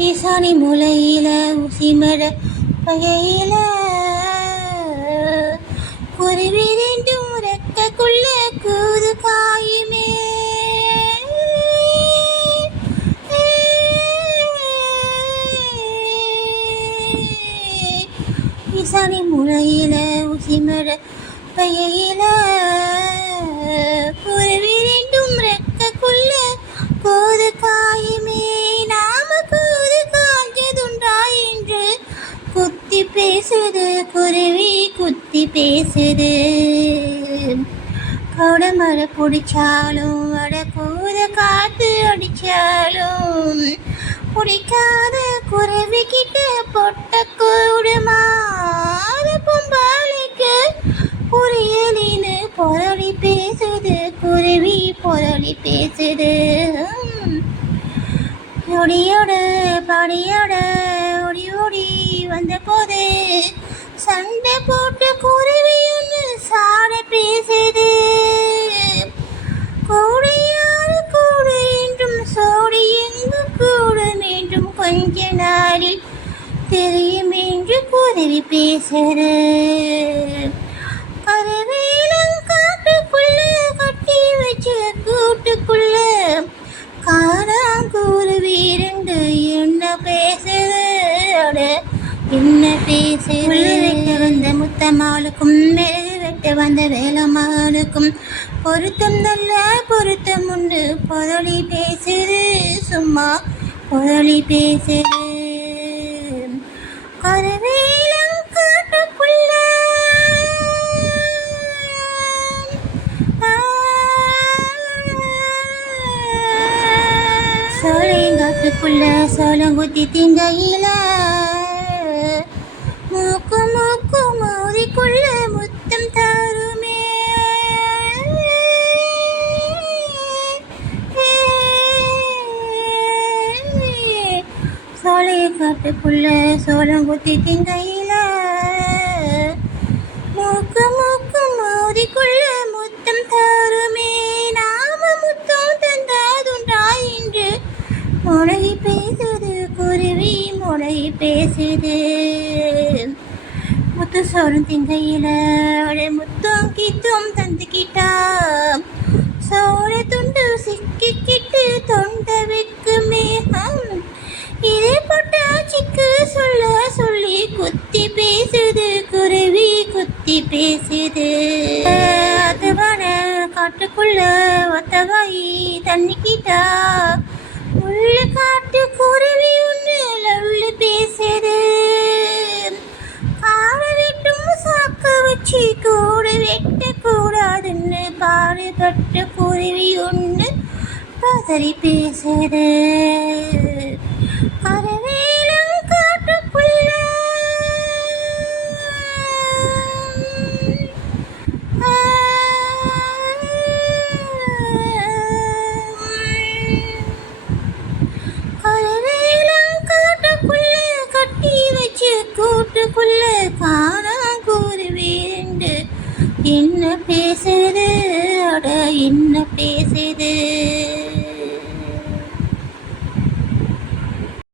ஈசானி முலையில உசிமட பகையில குருவி ரெண்டும் ரெக்கக்குள்ள கூது காயுமே. ஈசானி முலையில உசிமட பகையில குருவி ரெண்டும் ரெக்கக்குள்ள கூது காயுமே. குத்தி பேசுது குருவி குத்தி பேசுது. கவுடமழை பிடிச்சாலும் அட கூத காத்து அடிச்சாலும் பிடிக்காத குருவி கிட்ட பொட்ட கூடுமா. பொம்பாலைக்கு புரியலின்னு பொரளி பேசுது குருவி பொரளி பேசுது. ஒடியோட பாடியோட ஓடி ஓடி வந்த போது சண்டை போட்டு குருவி ஒன்று சாட பேசுது. கூடையாறு கூடு என்றும் சோடி எங்கு கூடு என்றும் கொஞ்ச நாளில் தெரியும் என்று குருவி பேசுது. கருவேலங்காட்டுக்குள்ள கட்டி வச்ச கூட்டுக்குள்ள காணாங்குருவி ரெண்டு என்ன பேசுது என்ன பேசுது. வெட்ட வந்த முத்தம்மாளுக்கும் மெழுகு வெட்ட வந்த வேலம்மாளுக்கும் பொருத்தம் நல்ல பொருத்தம் உண்டு பொதளி பேசுது சும்மா பொதளி பேசுது. கருவேலங்காட்டுக்குள்ள சோலைங்காட்டுக்குள்ள சோளங்குத்தி திங்கையில மூக்கு மூக்கு மோதிக்குள்ள முத்தம் தருமே. சோலைங்காட்டுக்குள்ள சோளங்குத்தி திங்கையில மூக்கு மூக்கு மோதிக்குள்ள முத்தம் தருமே. நாம முத்தம் தந்தாதுண்டா என்று முளகி பேசுது குருவி முளகி பேசுது. முத்து சோறும் திங்கையில முத்தம் கித்தும் தந்துக்கிட்டா சோழ துண்டு சிக்கிக்கிட்டு தொண்டை வைக்குமே. இதே பொட்டாச்சிக்கு சொல்ல சொல்லி குத்தி பேசுது குருவி குத்தி பேசுது. அதுவான காட்டுக்குள்ள ஒத்தகாயி தண்ணிக்கிட்டா உள்ள காட்டு குருவி ஒன்று லொல்லு பேசுது. காடு வெட்டும் சாக்க வச்சு கூடு வெட்ட கூடாதுன்னு பாடுபட்ட குருவி ஒன்று பதறி பேசுது. கருவேலங்காட்டுக்குள்ள கட்டி வச்சு கூட்டுக்குள்ள காணாங்குருவி ரெண்டு என்ன பேசுது அட என்ன பேசுது.